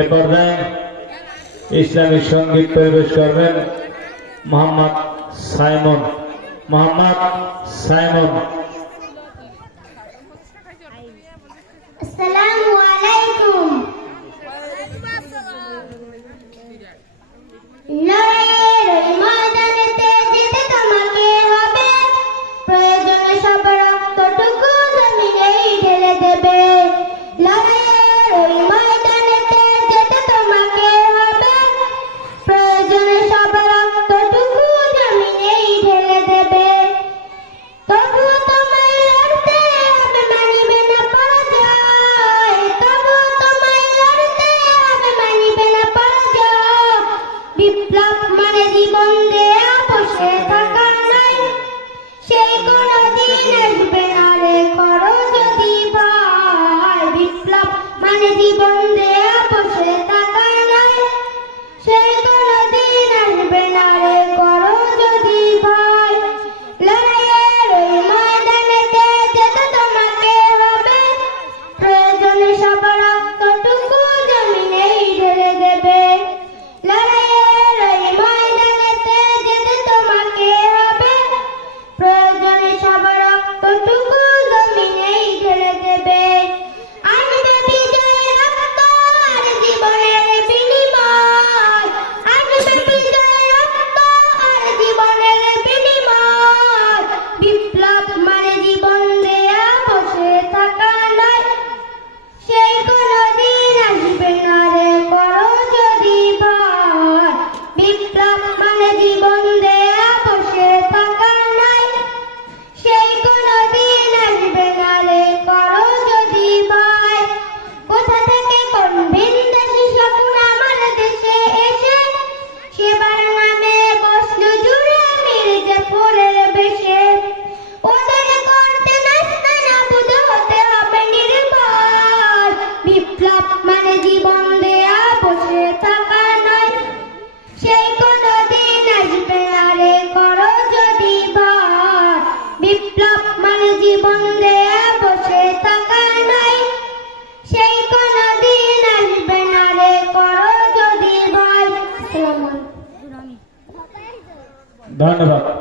এ পর্যায়ে ইসলামী সঙ্গীত পরিবেশ করবেন মোহাম্মদ সাইমন। আসসালামু আলাইকুম। লড়াইয়ের ওই ময়দানেতে যেতে তোমাকে হবে, প্রয়োজনে সব রক্তটুকু জমিনেই ঢেলে দেবে। লড়াইয়ের ওই ময়দানেতে যেতে তোমাকে হবে, প্রয়োজনে সব রক্তটুকু জমিনেই ঢেলে দেবে। তবুও তোমায় লড়তে হবে, মানিবে না পরাজয়। তবুও তোমায় লড়তে হবে, মানিবে না পরাজয়। বিপ্লব মানে জীবন দেয়া, বসে থাকা নয়। সেই কোনদিন আসবে না রে, করো যদি ভয়। বিপ্লব মানে জীবন দেয়া, বসে থাকা নয়। সেই কোনদিন আসবে না রে, করো যদি ভয়। লড়াইয়ের ওই ময়দানেতে যেতে তোমাকে হবে, প্রয়োজনে সব রক্তটুকু জমিনেই ঢেলে দেবে। লড়াইয়ের ওই ময়দানেতে যেতে তোমাকে হবে, প্রয়োজনে সব রক্তটুকু জমিনেই ঢেলে দেবে। আনবে বিজয় রক্ত আর জীবনের বিনিময়। আনবে বিজয় রক্ত আর জীবনের বিনিময়। বিপ্লব মানে জীবন দেয়া, বসে থাকা নয়। সেই কোনদিন আসবে না রে, করো যদি ভয়। বিপ্লব মানে জীবন দেয়া, বসে থাকা নয়। সেই কোনদিন আসবে না রে, করো যদি ভয়। কোথা থেকে কোন ভিনদেশী শকুন আমার দেশে এসে, সেবার নামে বসলো জুড়ে মির্জাপুরের বেশে। ওদের করতে নাস্তা না বুঝে হতে হবে নির্ভয়। বিপ্লব মানে জীবন দেয়া, বসে থাকা নয়। সেই কোনদিন আসবে না রে, করো যদি ভয়। বিপ্লব মানে জীবন দেয়া, বসে থাকা নয়। সেই কোনদিন আসবে না রে, করো যদি ভয়। ধন্যবাদ।